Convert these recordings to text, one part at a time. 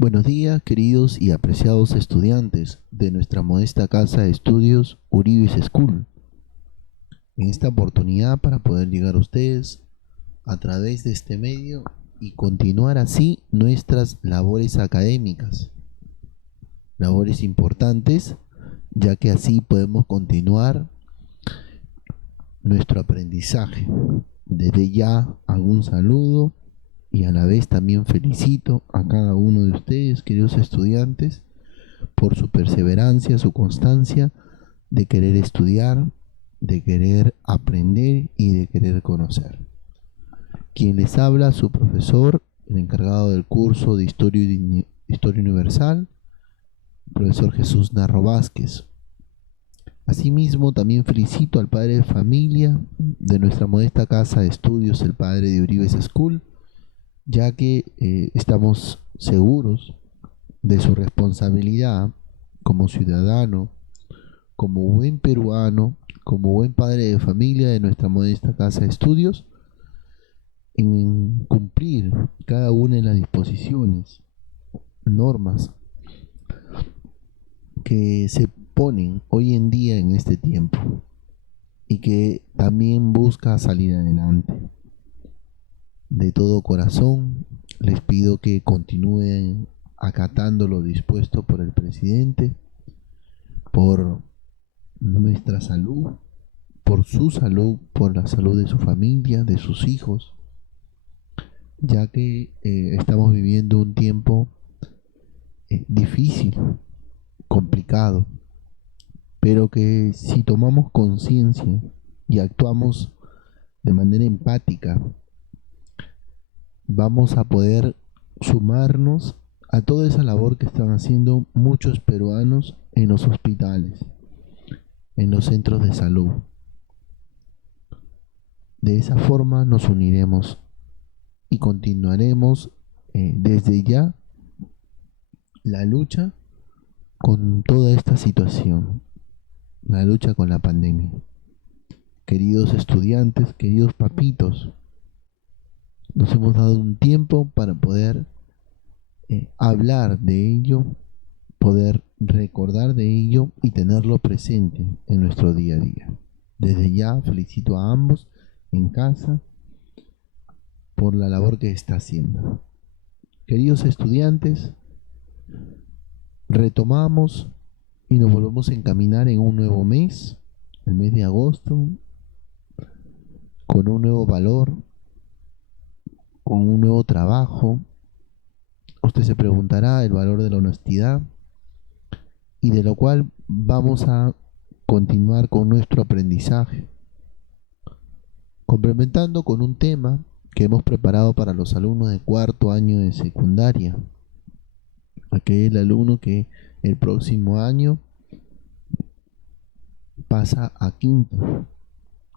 Buenos días, queridos y apreciados estudiantes de nuestra modesta casa de estudios Uribe School. En esta oportunidad, para poder llegar a ustedes a través de este medio y continuar así nuestras labores académicas, labores importantes, ya que así podemos continuar nuestro aprendizaje. Desde ya hago un saludo y a la vez también felicito a cada uno de ustedes, queridos estudiantes, por su perseverancia, su constancia de querer estudiar, de querer aprender y de querer conocer. Quien les habla, su profesor, el encargado del curso de Historia Universal, profesor Jesús Narro Vázquez. Asimismo, también felicito al padre de familia de nuestra modesta casa de estudios, el padre de Uribe School, ya que estamos seguros de su responsabilidad como ciudadano, como buen peruano, como buen padre de familia de nuestra modesta casa de estudios, en cumplir cada una de las disposiciones, normas que se ponen hoy en día en este tiempo y que también busca salir adelante. De todo corazón les pido que continúen acatando lo dispuesto por el presidente, por nuestra salud, por su salud, por la salud de su familia, de sus hijos, ya que estamos viviendo un tiempo difícil, complicado, pero que si tomamos conciencia y actuamos de manera empática, vamos a poder sumarnos a toda esa labor que están haciendo muchos peruanos en los hospitales, en los centros de salud. De esa forma nos uniremos y continuaremos desde ya la lucha con toda esta situación, la lucha con la pandemia. Queridos estudiantes, queridos papitos, nos hemos dado un tiempo para poder hablar de ello, poder recordar de ello y tenerlo presente en nuestro día a día. Desde ya felicito a ambos en casa por la labor que está haciendo. Queridos estudiantes, retomamos y nos volvemos a encaminar en un nuevo mes, el mes de agosto, con un nuevo valor, con un nuevo trabajo. Usted se preguntará el valor de la honestidad, y de lo cual vamos a continuar con nuestro aprendizaje, complementando con un tema que hemos preparado para los alumnos de cuarto año de secundaria, aquel alumno que el próximo año pasa a quinto,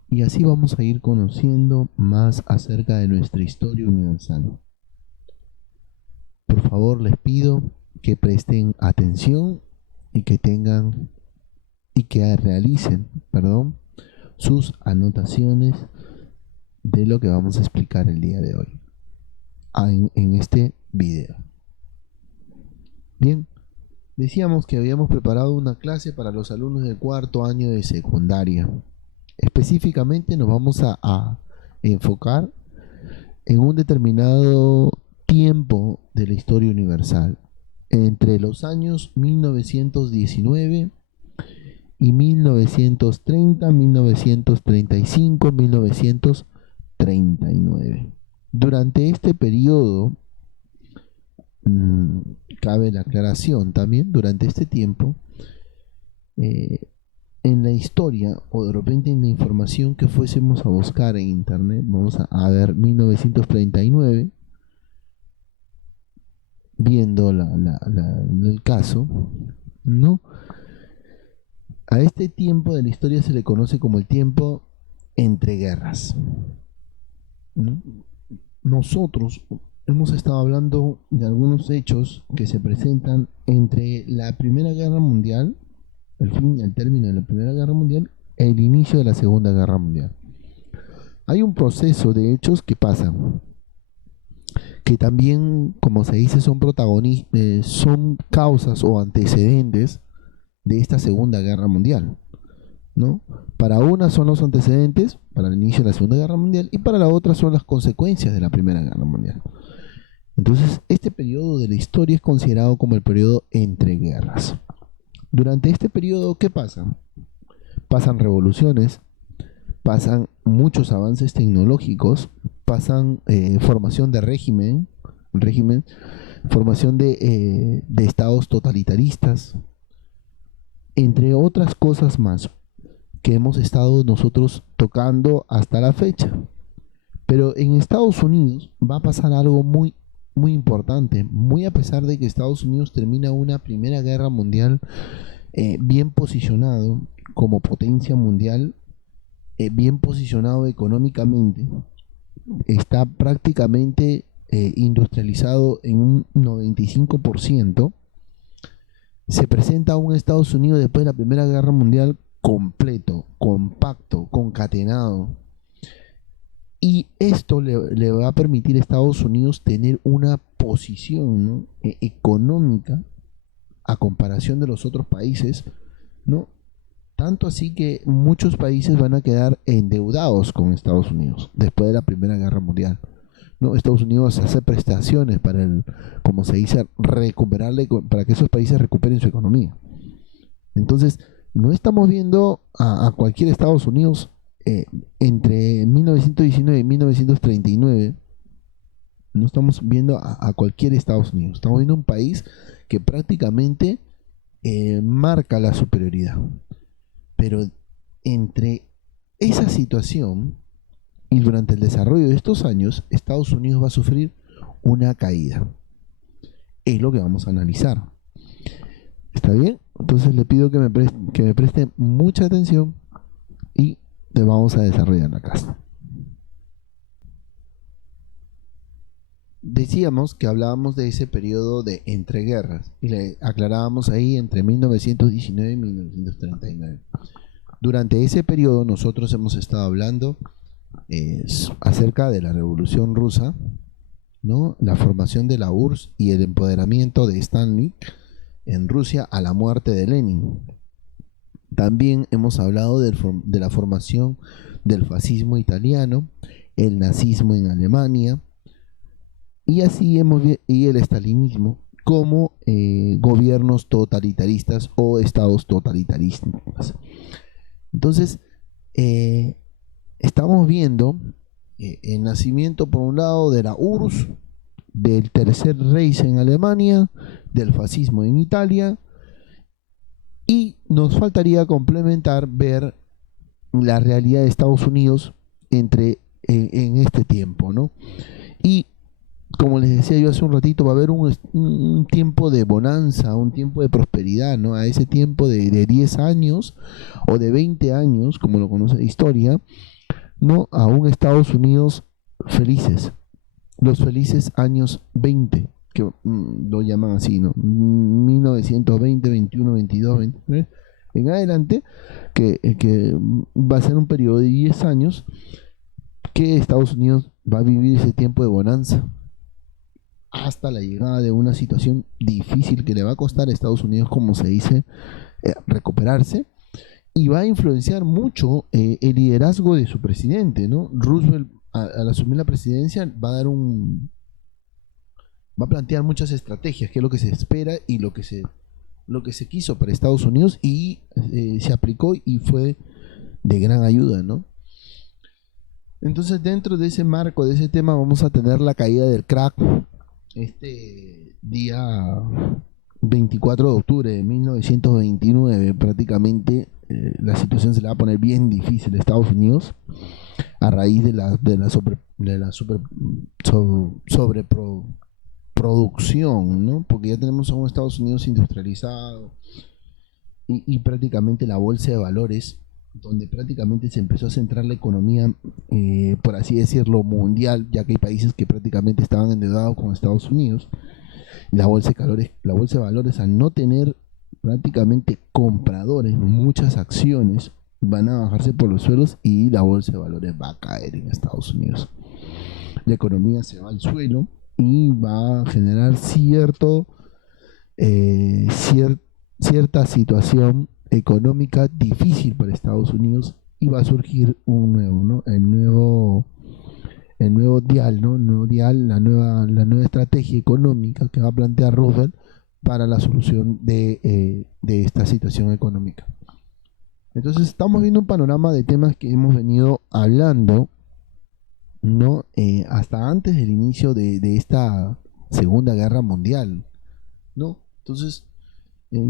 y así vamos a ir conociendo más acerca de nuestra historia universal. Por favor, les pido que presten atención y que realicen, sus anotaciones de lo que vamos a explicar el día de hoy en este video. Bien, decíamos que habíamos preparado una clase para los alumnos del cuarto año de secundaria. Específicamente nos vamos a enfocar en un determinado tiempo de la historia universal, entre los años 1919 y 1930, 1935, 1939. Durante este periodo, cabe la aclaración también, durante este tiempo, en la historia o de repente en la información que fuésemos a buscar en internet, vamos a ver 1939, viendo el caso, ¿no? A este tiempo de la historia se le conoce como el tiempo entre guerras, ¿no? Nosotros hemos estado hablando de algunos hechos que se presentan entre la Primera Guerra Mundial, el término de la Primera Guerra Mundial, e el inicio de la Segunda Guerra Mundial. Hay un proceso de hechos que pasan, que también, como se dice, son causas o antecedentes de esta Segunda Guerra Mundial, ¿no? Para una son los antecedentes, para el inicio de la Segunda Guerra Mundial, y para la otra son las consecuencias de la Primera Guerra Mundial. Entonces, este periodo de la historia es considerado como el periodo entre guerras. Durante este periodo, ¿qué pasa? Pasan revoluciones, pasan muchos avances tecnológicos, pasan formación de régimen, formación de estados totalitaristas, entre otras cosas más que hemos estado nosotros tocando hasta la fecha. Pero en Estados Unidos va a pasar algo muy, muy importante, muy a pesar de que Estados Unidos termina una Primera Guerra Mundial bien posicionado como potencia mundial, bien posicionado económicamente, está prácticamente industrializado en un 95%. Se presenta un Estados Unidos después de la Primera Guerra Mundial completo, compacto, concatenado. Y esto le va a permitir a Estados Unidos tener una posición, ¿no?, económica a comparación de los otros países, ¿no? Tanto así que muchos países van a quedar endeudados con Estados Unidos después de la Primera Guerra Mundial, ¿no? Estados Unidos hace prestaciones para como se dice, recuperarle, para que esos países recuperen su economía. Entonces, no estamos viendo a cualquier Estados Unidos entre 1919 y 1939. No estamos viendo a cualquier Estados Unidos. Estamos viendo un país que prácticamente marca la superioridad. Pero entre esa situación y durante el desarrollo de estos años, Estados Unidos va a sufrir una caída. Es lo que vamos a analizar. ¿Está bien? Entonces le pido que me preste mucha atención y te vamos a desarrollar la casa. Decíamos que hablábamos de ese periodo de entreguerras y le aclarábamos ahí entre 1919 y 1939. Durante ese periodo nosotros hemos estado hablando acerca de la Revolución Rusa, ¿no?, la formación de la URSS y el empoderamiento de Stalin en Rusia a la muerte de Lenin. También hemos hablado de la formación del fascismo italiano, el nazismo en Alemania, y así y el estalinismo como gobiernos totalitaristas o estados totalitaristas. Entonces, estamos viendo el nacimiento, por un lado, de la URSS, del Tercer Reich en Alemania, del fascismo en Italia, y nos faltaría complementar, ver la realidad de Estados Unidos en este tiempo, ¿no? Y como les decía yo hace un ratito, va a haber un tiempo de bonanza, un tiempo de prosperidad, ¿no? A ese tiempo de 10 años o de 20 años, como lo conoce la historia, ¿no?, a un Estados Unidos felices, los felices años 20, que lo llaman así, ¿no? 1920, 21, 22, 23, en adelante, que va a ser un periodo de 10 años que Estados Unidos va a vivir ese tiempo de bonanza hasta la llegada de una situación difícil que le va a costar a Estados Unidos, como se dice, recuperarse, y va a influenciar mucho el liderazgo de su presidente, ¿no? Roosevelt, al asumir la presidencia, va a plantear muchas estrategias, que es lo que se espera y lo que se quiso para Estados Unidos, y se aplicó y fue de gran ayuda, ¿no? Entonces, dentro de ese marco, de ese tema, vamos a tener la caída del crack este día 24 de octubre de 1929. Prácticamente la situación se le va a poner bien difícil a Estados Unidos a raíz de la sobreproducción, ¿no? Porque ya tenemos a un Estados Unidos industrializado y prácticamente la bolsa de valores, donde prácticamente se empezó a centrar la economía, por así decirlo, mundial, ya que hay países que prácticamente estaban endeudados con Estados Unidos. La bolsa de valores, al no tener prácticamente compradores, muchas acciones van a bajarse por los suelos y la bolsa de valores va a caer en Estados Unidos. La economía se va al suelo y va a generar eh, cier- cierta situación económica difícil para Estados Unidos y va a surgir un nuevo, ¿no? El nuevo dial, ¿no? El nuevo dial, la nueva estrategia económica que va a plantear Roosevelt para la solución de esta situación económica. Entonces estamos viendo un panorama de temas que hemos venido hablando, ¿no? Hasta antes del inicio de esta Segunda Guerra Mundial, ¿no? Entonces,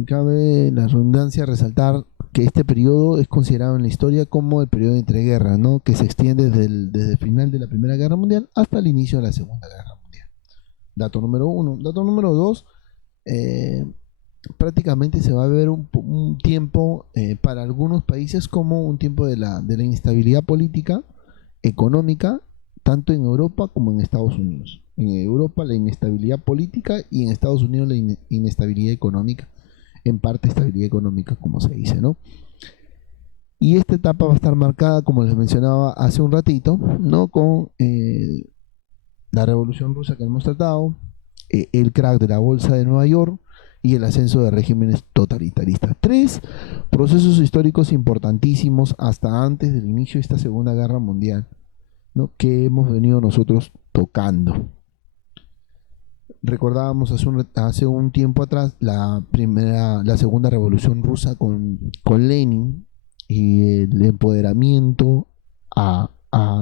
cabe la redundancia resaltar que este periodo es considerado en la historia como el periodo de entreguerras, ¿no? Que se extiende desde el final de la Primera Guerra Mundial hasta el inicio de la Segunda Guerra Mundial. Dato número uno. Dato número dos, eh, prácticamente se va a ver un tiempo para algunos países como un tiempo de la inestabilidad política, económica, tanto en Europa como en Estados Unidos. En Europa la inestabilidad política y en Estados Unidos la inestabilidad económica, en parte estabilidad económica, como se dice, ¿no? Y esta etapa va a estar marcada, como les mencionaba hace un ratito, ¿no? Con la revolución rusa que hemos tratado, el crack de la bolsa de Nueva York y el ascenso de regímenes totalitaristas. Tres procesos históricos importantísimos hasta antes del inicio de esta Segunda Guerra Mundial, ¿no? Que hemos venido nosotros tocando. Recordábamos hace un tiempo atrás la segunda revolución rusa con Lenin y el empoderamiento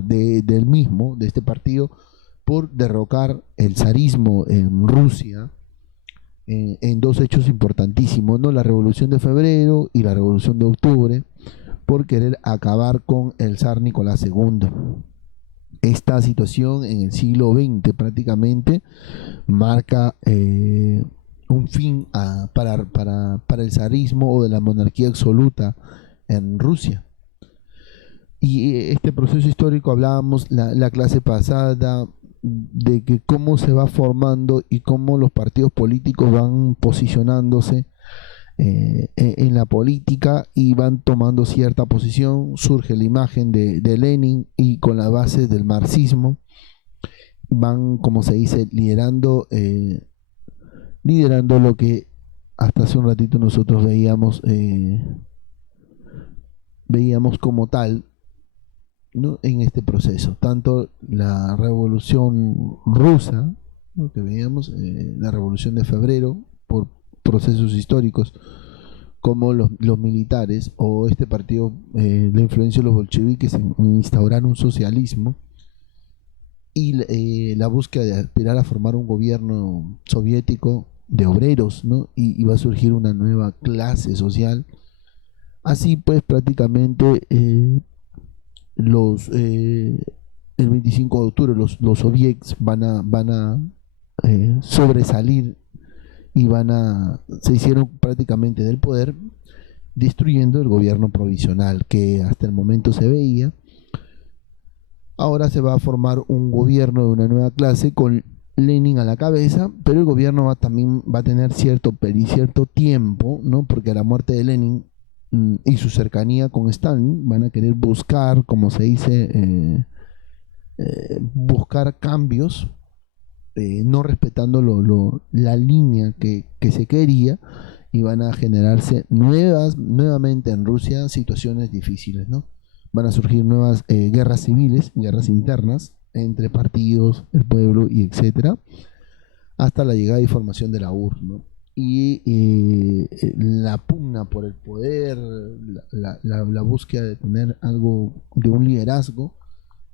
del mismo, de este partido, por derrocar el zarismo en Rusia en dos hechos importantísimos, ¿no? La revolución de febrero y la revolución de octubre, por querer acabar con el zar Nicolás II. Esta situación en el siglo XX prácticamente marca un fin para el zarismo o de la monarquía absoluta en Rusia. Y este proceso histórico hablábamos la clase pasada de que cómo se va formando y cómo los partidos políticos van posicionándose en la política y van tomando cierta posición. Surge la imagen de Lenin y con la base del marxismo van, como se dice, liderando lo que hasta hace un ratito nosotros veíamos como tal, ¿no? En este proceso. Tanto la revolución rusa, ¿no? Que veíamos, la revolución de febrero, por procesos históricos, como los militares o este partido, la influencia de los bolcheviques en instaurar un socialismo y la búsqueda de aspirar a formar un gobierno soviético de obreros, ¿no? Y va a surgir una nueva clase social. Así pues, prácticamente el 25 de octubre los soviets van a sobresalir y se hicieron prácticamente del poder, destruyendo el gobierno provisional que hasta el momento se veía. Ahora se va a formar un gobierno de una nueva clase con Lenin a la cabeza, pero el gobierno también va a tener cierto tiempo, ¿no? Porque a la muerte de Lenin y su cercanía con Stalin van a querer buscar, como se dice, buscar cambios, no respetando la línea que se quería, y van a generarse nuevamente en Rusia situaciones difíciles, ¿no? Van a surgir nuevas guerras civiles, guerras internas entre partidos, el pueblo y etcétera, hasta la llegada y formación de la URSS, ¿no? Y la pugna por el poder, la búsqueda de tener algo de un liderazgo,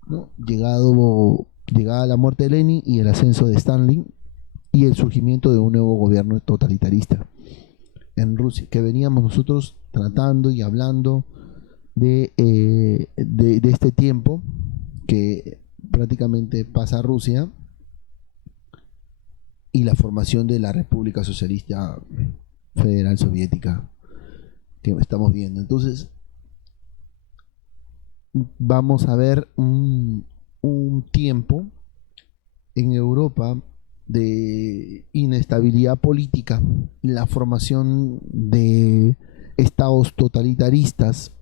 ¿no? Llegada la muerte de Lenin y el ascenso de Stalin y el surgimiento de un nuevo gobierno totalitarista en Rusia, que veníamos nosotros tratando y hablando de este tiempo que prácticamente pasa a Rusia y la formación de la República Socialista Federal Soviética que estamos viendo. Entonces vamos a ver un tiempo en Europa de inestabilidad política, la formación de estados totalitaristas,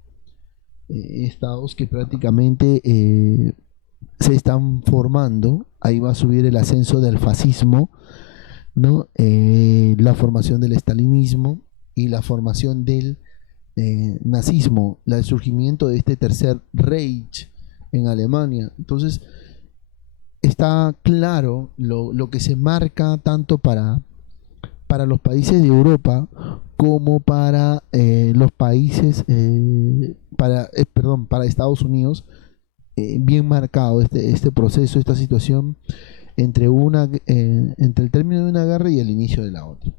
estados que prácticamente se están formando, ahí va a subir el ascenso del fascismo, ¿no? La formación del estalinismo y la formación del nazismo, el surgimiento de este tercer Reich en Alemania. Entonces, está claro lo que se marca tanto para los países de Europa como para los países, para Estados Unidos, bien marcado este proceso, esta situación entre el término de una guerra y el inicio de la otra,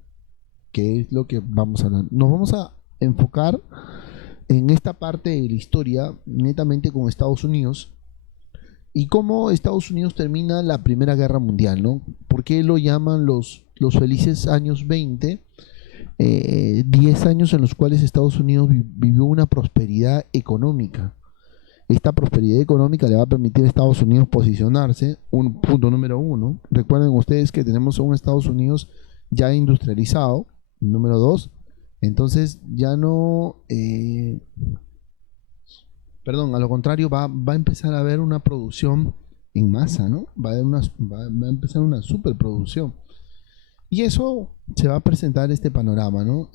que es lo que vamos a hablar. Nos vamos a enfocar en esta parte de la historia netamente con Estados Unidos y cómo Estados Unidos termina la Primera Guerra Mundial, ¿no? ¿Por qué lo llaman los felices años 20? 10 años en los cuales Estados Unidos vivió una prosperidad económica. Esta prosperidad económica le va a permitir a Estados Unidos posicionarse, un punto número uno. Recuerden ustedes que tenemos a un Estados Unidos ya industrializado, número dos. Entonces ya no, perdón, a lo contrario va a empezar a haber una producción en masa, ¿no? Va a empezar una superproducción. Y eso se va a presentar este panorama, ¿no?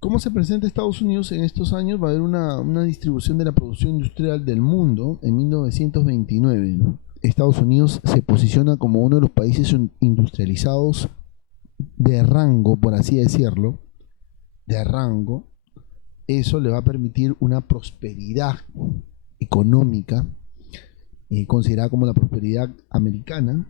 ¿Cómo se presenta Estados Unidos en estos años? Va a haber una distribución de la producción industrial del mundo en 1929, ¿no? Estados Unidos se posiciona como uno de los países industrializados de rango, por así decirlo, de rango. Eso le va a permitir una prosperidad económica, considerada como la prosperidad americana,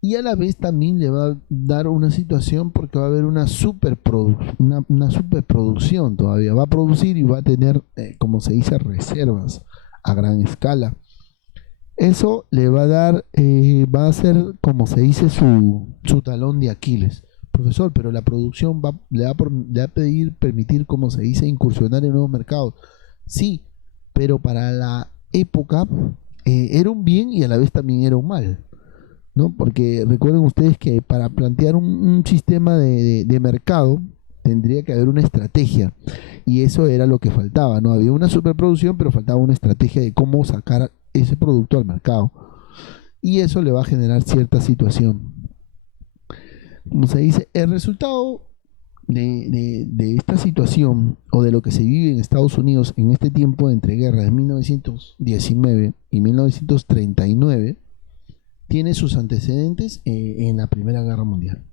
y a la vez también le va a dar una situación porque va a haber una superproducción todavía. Va a producir y va a tener, como se dice, reservas a gran escala. Eso le va a dar, va a ser, como se dice, su talón de Aquiles. Profesor, pero la producción le va a permitir, como se dice, incursionar en nuevos mercados. Sí, pero para la época era un bien y a la vez también era un mal, ¿no? Porque recuerden ustedes que para plantear un sistema de mercado tendría que haber una estrategia y eso era lo que faltaba, ¿no? Había una superproducción, pero faltaba una estrategia de cómo sacar ese producto al mercado y eso le va a generar cierta situación. Como se dice, el resultado de esta situación o de lo que se vive en Estados Unidos en este tiempo entre guerras de 1919 y 1939 tiene sus antecedentes en la Primera Guerra Mundial.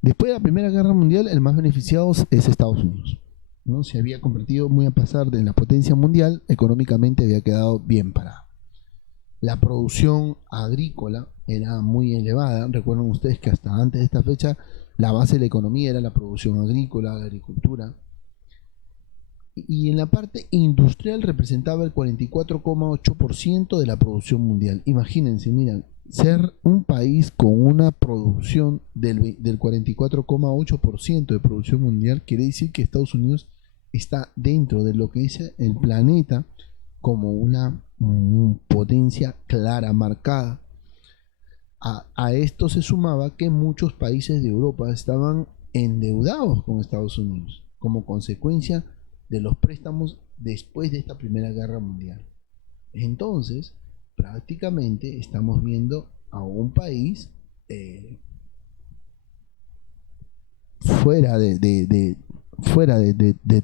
Después de la Primera Guerra Mundial, el más beneficiado es Estados Unidos, ¿no? Se había convertido muy a pesar de la potencia mundial, económicamente había quedado bien parado. La producción agrícola era muy elevada. Recuerden ustedes que hasta antes de esta fecha la base de la economía era la producción agrícola, la agricultura. Y en la parte industrial representaba el 44,8% de la producción mundial. Imagínense, miren, ser un país con una producción del 44,8% de producción mundial quiere decir que Estados Unidos está dentro de lo que es el planeta como una potencia clara, marcada. A esto se sumaba que muchos países de Europa estaban endeudados con Estados Unidos como consecuencia de los préstamos después de esta Primera Guerra Mundial. Entonces, prácticamente estamos viendo a un país fuera de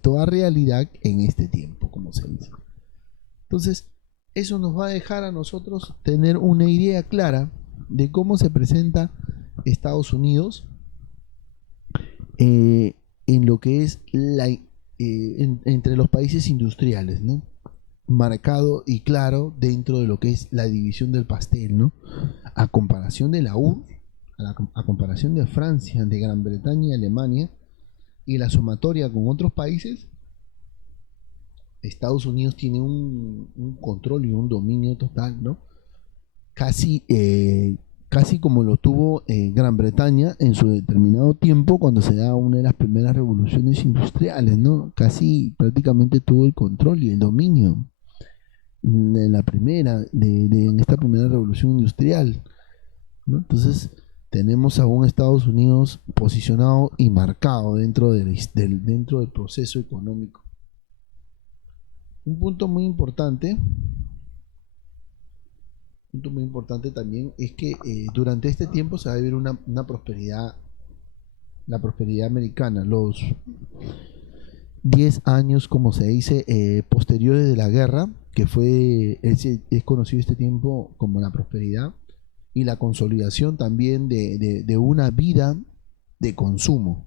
toda realidad en este tiempo, como se dice. Entonces, eso nos va a dejar a nosotros tener una idea clara de cómo se presenta Estados Unidos en lo que es entre los países industriales, ¿no? Marcado y claro dentro de lo que es la división del pastel, ¿no? A comparación de la URSS, a comparación de Francia, de Gran Bretaña y Alemania, y la sumatoria con otros países, Estados Unidos tiene un control y un dominio total, ¿no? Casi, casi como lo tuvo Gran Bretaña en su determinado tiempo cuando se da una de las primeras revoluciones industriales, ¿no? Casi prácticamente tuvo el control y el dominio en la primera, en esta primera revolución industrial, ¿no? Entonces tenemos a un Estados Unidos posicionado y marcado dentro del proceso económico. Un punto muy importante también es que durante este tiempo se va a vivir una prosperidad, la prosperidad americana, los 10 años, como se dice, posteriores de la guerra, que es conocido este tiempo como la prosperidad, y la consolidación también de una vida de consumo,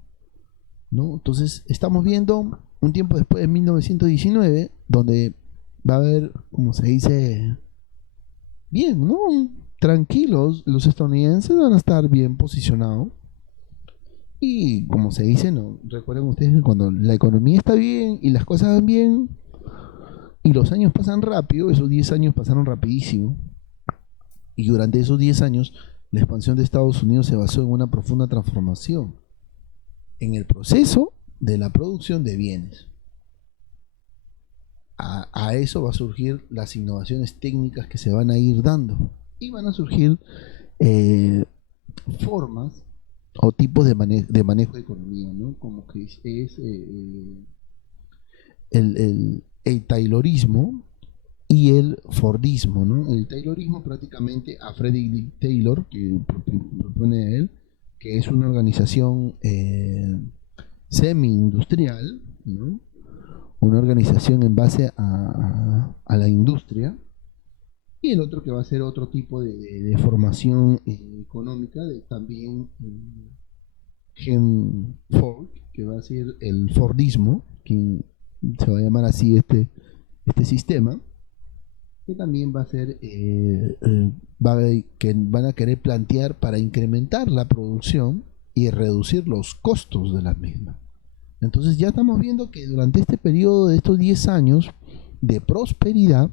¿no? Entonces, estamos viendo un tiempo después de 1919, donde va a haber, como se dice, bien, ¿no? Tranquilos, los estadounidenses van a estar bien posicionados. Y como se dice, ¿no? Recuerden ustedes que cuando la economía está bien y las cosas van bien y los años pasan rápido, esos 10 años pasaron rapidísimo. Y durante esos 10 años, la expansión de Estados Unidos se basó en una profunda transformación en el proceso de la producción de bienes. A eso va a surgir las innovaciones técnicas que se van a ir dando. Y van a surgir eh, formas o tipos de manejo de economía, ¿no? Como que es el Taylorismo y el Fordismo, ¿no? El Taylorismo prácticamente a Frederick Taylor, que propone a él, que es una organización semi-industrial, ¿no? Una organización en base a la industria, y el otro que va a ser otro tipo de formación económica, también Gen Ford, que va a ser el Fordismo, que se va a llamar así este sistema, que también va a ser, que van a querer plantear para incrementar la producción y reducir los costos de la misma. Entonces ya estamos viendo que durante este periodo de estos 10 años de prosperidad,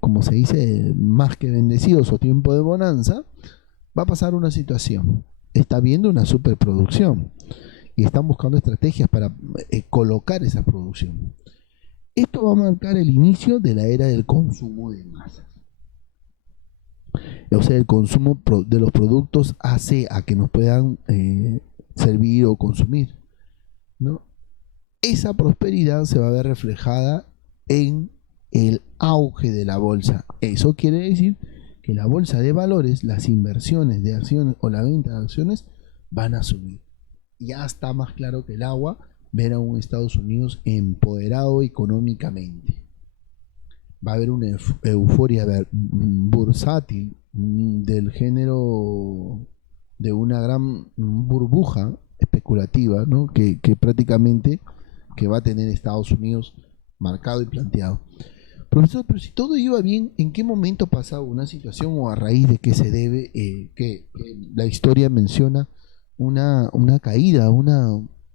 como se dice, más que bendecidos o tiempo de bonanza, va a pasar una situación. Está habiendo una superproducción y están buscando estrategias para colocar esa producción. Esto va a marcar el inicio de la era del consumo de masas. O sea, el consumo de los productos a que nos puedan servir o consumir, ¿no? Esa prosperidad se va a ver reflejada en el auge de la bolsa. Eso quiere decir que la bolsa de valores, las inversiones de acciones o la venta de acciones van a subir. Ya está más claro que el agua ver a un Estados Unidos empoderado económicamente. Va a haber una euforia bursátil del género de una gran burbuja especulativa, ¿no? que prácticamente que va a tener Estados Unidos marcado y planteado. Profesor, pero si todo iba bien, ¿en qué momento pasaba una situación o a raíz de qué se debe que la historia menciona una caída,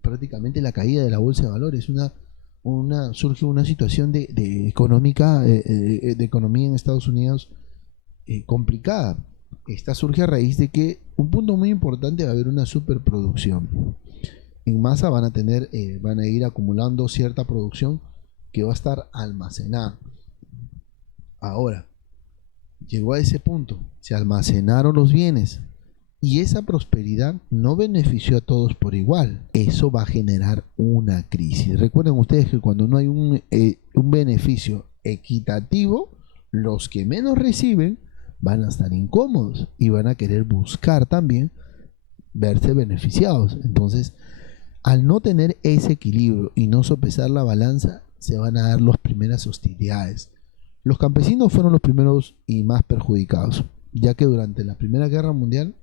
prácticamente la caída de la bolsa de valores, surge una situación económica, de economía en Estados Unidos complicada? Esta surge a raíz de que un punto muy importante va a haber una superproducción. En masa van a ir acumulando cierta producción que va a estar almacenada. Ahora, llegó a ese punto, se almacenaron los bienes y esa prosperidad no benefició a todos por igual. Eso va a generar una crisis. Recuerden ustedes que cuando no hay un beneficio equitativo, los que menos reciben van a estar incómodos y van a querer buscar también verse beneficiados. Entonces, al no tener ese equilibrio y no sopesar la balanza, se van a dar las primeras hostilidades. Los campesinos fueron los primeros y más perjudicados, ya que durante la Primera Guerra Mundial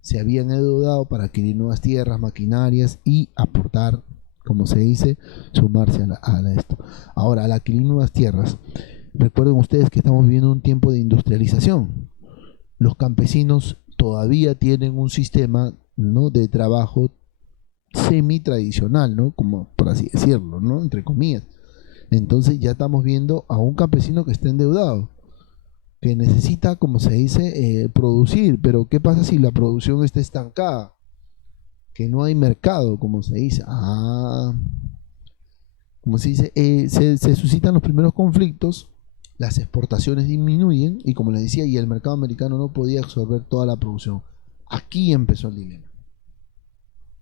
se habían endeudado para adquirir nuevas tierras, maquinarias y aportar, como se dice, sumarse a esto. Ahora, al adquirir nuevas tierras, recuerden ustedes que estamos viviendo un tiempo de industrialización. Los campesinos todavía tienen un sistema, ¿no?, de trabajo semi tradicional, ¿no?, como por así decirlo, ¿no?, entre comillas. Entonces ya estamos viendo a un campesino que está endeudado, que necesita, como se dice, producir, pero ¿qué pasa si la producción está estancada? Que no hay mercado, como se dice. Como se dice, se suscitan los primeros conflictos, las exportaciones disminuyen y, como les decía, y el mercado americano no podía absorber toda la producción. Aquí empezó el dilema.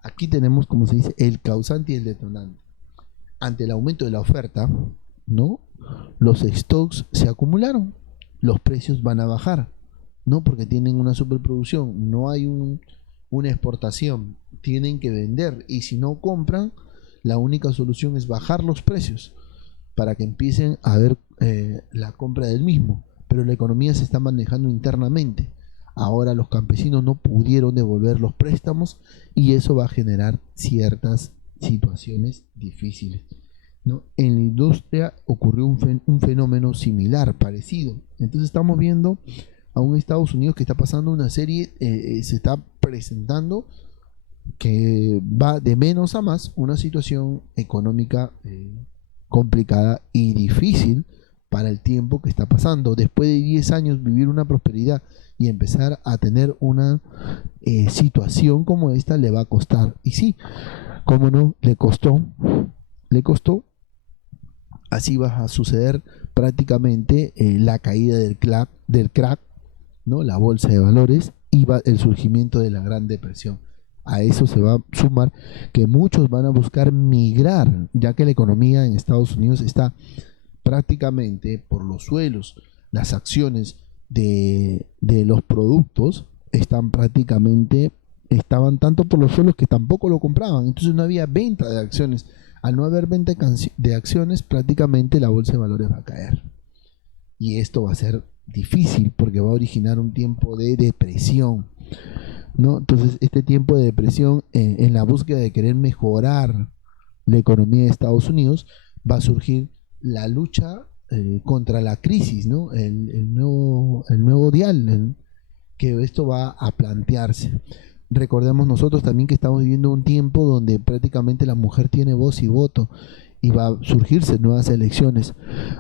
Aquí tenemos, como se dice, el causante y el detonante. ante el aumento de la oferta, ¿no? Los stocks se acumularon, los precios van a bajar, ¿no? Porque tienen una superproducción, no hay una exportación, tienen que vender y si no compran, la única solución es bajar los precios para que empiecen a ver la compra del mismo. Pero la economía se está manejando internamente. Ahora los campesinos no pudieron devolver los préstamos y eso va a generar ciertas situaciones difíciles, ¿no? En la industria ocurrió un fenómeno similar, parecido. Entonces estamos viendo a un Estados Unidos que está pasando una serie, se está presentando que va de menos a más, una situación económica complicada y difícil para el tiempo que está pasando. Después de 10 años vivir una prosperidad y empezar a tener una situación como esta le va a costar. Y sí, cómo no, le costó. Así va a suceder prácticamente la caída del crack, ¿no? La bolsa de valores y el surgimiento de la Gran Depresión. A eso se va a sumar que muchos van a buscar migrar, ya que la economía en Estados Unidos está prácticamente por los suelos. Las acciones de los productos estaban tanto por los suelos que tampoco lo compraban. Entonces no había venta de acciones. Al no haber venta de acciones, prácticamente la bolsa de valores va a caer. Y esto va a ser difícil porque va a originar un tiempo de depresión, ¿no? Entonces, este tiempo de depresión en la búsqueda de querer mejorar la economía de Estados Unidos, va a surgir la lucha contra la crisis, ¿no? El nuevo dial, que esto va a plantearse. Recordemos nosotros también que estamos viviendo un tiempo donde prácticamente la mujer tiene voz y voto y va a surgirse nuevas elecciones.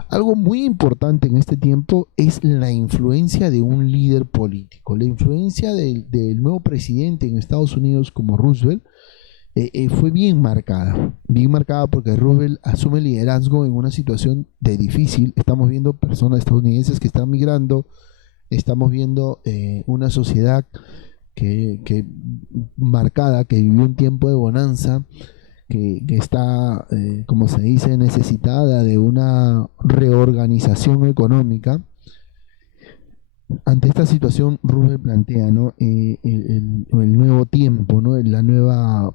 Algo muy importante en este tiempo es la influencia de un líder político. La influencia del nuevo presidente en Estados Unidos como Roosevelt fue bien marcada porque Roosevelt asume liderazgo en una situación de difícil. Estamos viendo personas estadounidenses que están migrando, estamos viendo una sociedad que marcada, que vivió un tiempo de bonanza, que está, como se dice, necesitada de una reorganización económica. Ante esta situación, Roosevelt plantea, ¿no? El nuevo tiempo, ¿no? La nueva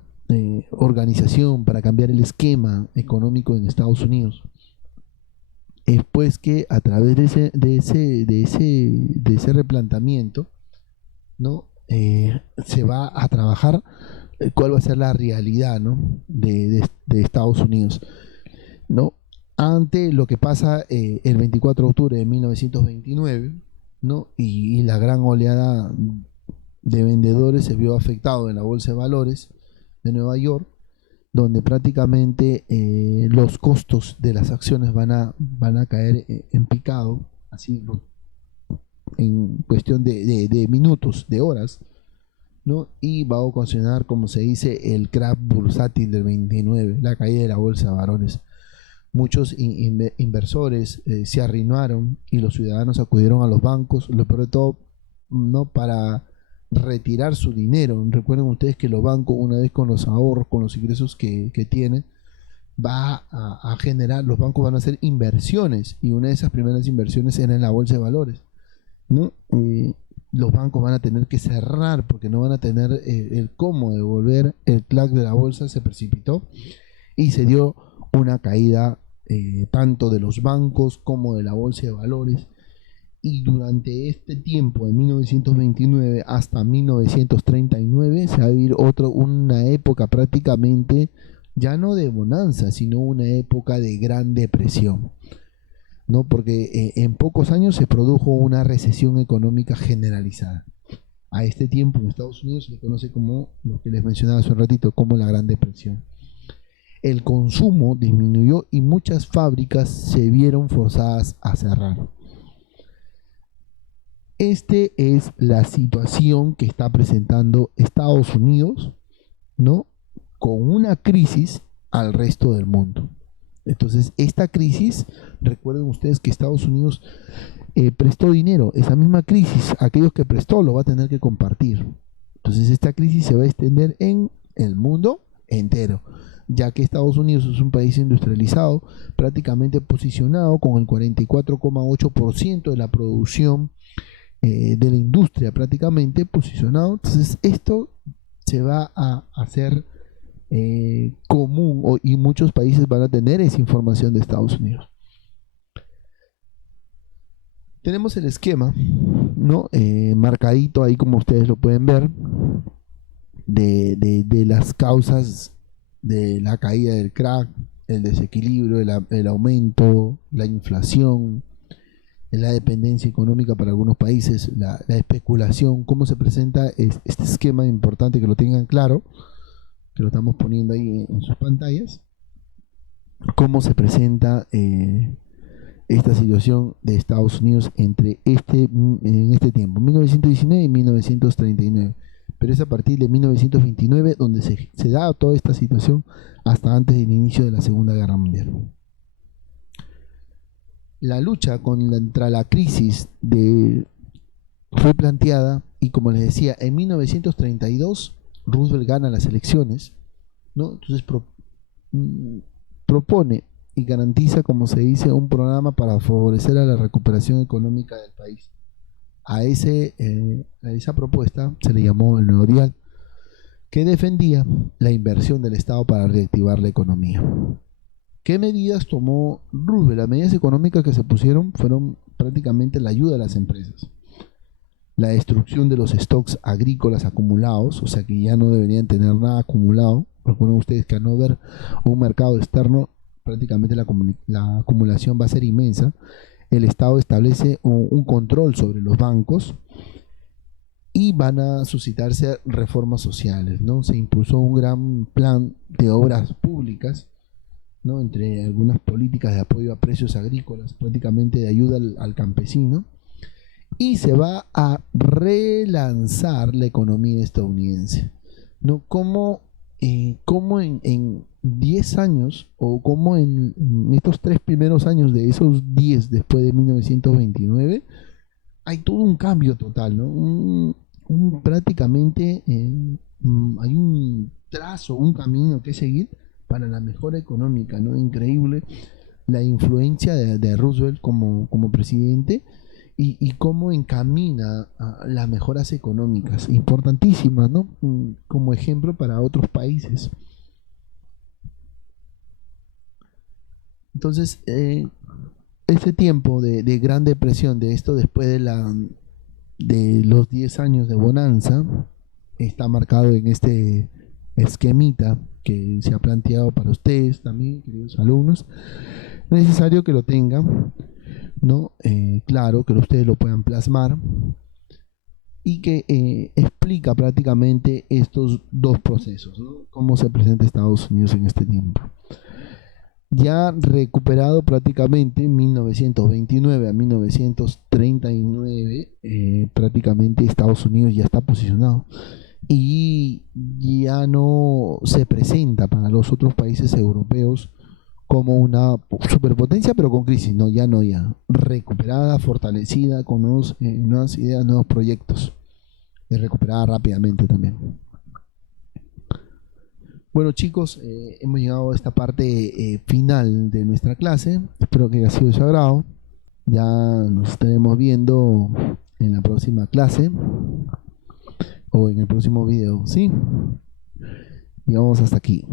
organización para cambiar el esquema económico en Estados Unidos. Es pues que a través de ese replanteamiento, ¿no? Se va a trabajar cuál va a ser la realidad, ¿no? de Estados Unidos, ¿no? Ante lo que pasa el 24 de octubre de 1929, ¿no? Y la gran oleada de vendedores se vio afectado en la bolsa de valores de Nueva York, donde prácticamente los costos de las acciones van a caer en picado, así en cuestión de minutos, de horas, ¿no? Y va a ocasionar, como se dice, el crash bursátil del 29, la caída de la bolsa de valores. Muchos inversores se arruinaron y los ciudadanos acudieron a los bancos, lo peor de todo, ¿no? Para retirar su dinero. Recuerden ustedes que los bancos, una vez con los ahorros, con los ingresos que tienen, va a generar, los bancos van a hacer inversiones y una de esas primeras inversiones era en la bolsa de valores, ¿no? Los bancos van a tener que cerrar porque no van a tener el cómo devolver. El crack de la bolsa se precipitó y se dio una caída tanto de los bancos como de la bolsa de valores. Y durante este tiempo, de 1929 hasta 1939, se va a vivir una época prácticamente ya no de bonanza, sino una época de gran depresión, ¿no? Porque en pocos años se produjo una recesión económica generalizada. A este tiempo en Estados Unidos se le conoce como, lo que les mencionaba hace un ratito, como la Gran Depresión. El consumo disminuyó y muchas fábricas se vieron forzadas a cerrar. Esta es la situación que está presentando Estados Unidos, ¿no? Con una crisis al resto del mundo. Entonces, esta crisis, recuerden ustedes que Estados Unidos prestó dinero. Esa misma crisis, aquellos que prestó lo va a tener que compartir. Entonces, esta crisis se va a extender en el mundo entero. ya que Estados Unidos es un país industrializado, prácticamente posicionado con el 44,8% de la producción de la industria, prácticamente posicionado. Entonces esto se va a hacer común y muchos países van a tener esa información de Estados Unidos. Tenemos el esquema, ¿no? Marcadito ahí como ustedes lo pueden ver, de las causas de la caída del crack, el desequilibrio, el aumento, la inflación, la dependencia económica para algunos países, la especulación, cómo se presenta este esquema importante que lo tengan claro, que lo estamos poniendo ahí en sus pantallas, cómo se presenta esta situación de Estados Unidos en este tiempo, 1919 y 1939. Pero es a partir de 1929 donde se da toda esta situación hasta antes del inicio de la Segunda Guerra Mundial. La lucha contra la crisis fue planteada y, como les decía, en 1932 Roosevelt gana las elecciones, ¿no? Entonces propone y garantiza, como se dice, un programa para favorecer a la recuperación económica del país. A esa propuesta se le llamó el Nuevo Deal, que defendía la inversión del Estado para reactivar la economía. ¿Qué medidas tomó Roosevelt? Las medidas económicas que se pusieron fueron prácticamente la ayuda a las empresas, la destrucción de los stocks agrícolas acumulados, o sea que ya no deberían tener nada acumulado. Recuerden ustedes que al no ver un mercado externo, prácticamente la acumulación va a ser inmensa. El Estado establece un control sobre los bancos y van a suscitarse reformas sociales, ¿no? Se impulsó un gran plan de obras públicas, ¿no? Entre algunas políticas de apoyo a precios agrícolas, prácticamente de ayuda al campesino, y se va a relanzar la economía estadounidense, ¿no? Como en 10 años, o como en estos 3 primeros años de esos 10 después de 1929, hay todo un cambio total, ¿no? Prácticamente hay un trazo, un camino que seguir para la mejora económica, ¿no? Increíble la influencia de Roosevelt como presidente y cómo encamina a las mejoras económicas, importantísimas, ¿no? Como ejemplo para otros países. Entonces, este tiempo de gran depresión, de esto después de los 10 años de bonanza, está marcado en este esquemita que se ha planteado para ustedes también, queridos alumnos. Es necesario que lo tengan, ¿no? Claro, que ustedes lo puedan plasmar y que explica prácticamente estos dos procesos, ¿no? Cómo se presenta Estados Unidos en este tiempo. Ya recuperado prácticamente en 1929 a 1939, prácticamente Estados Unidos ya está posicionado y ya no se presenta para los otros países europeos como una superpotencia, pero con crisis, no, ya recuperada, fortalecida, con nuevas ideas, nuevos proyectos, y recuperada rápidamente también. Bueno, chicos, hemos llegado a esta parte final de nuestra clase. Espero que haya sido de su agrado. Ya nos estaremos viendo en la próxima clase o en el próximo video, ¿sí? Y vamos hasta aquí.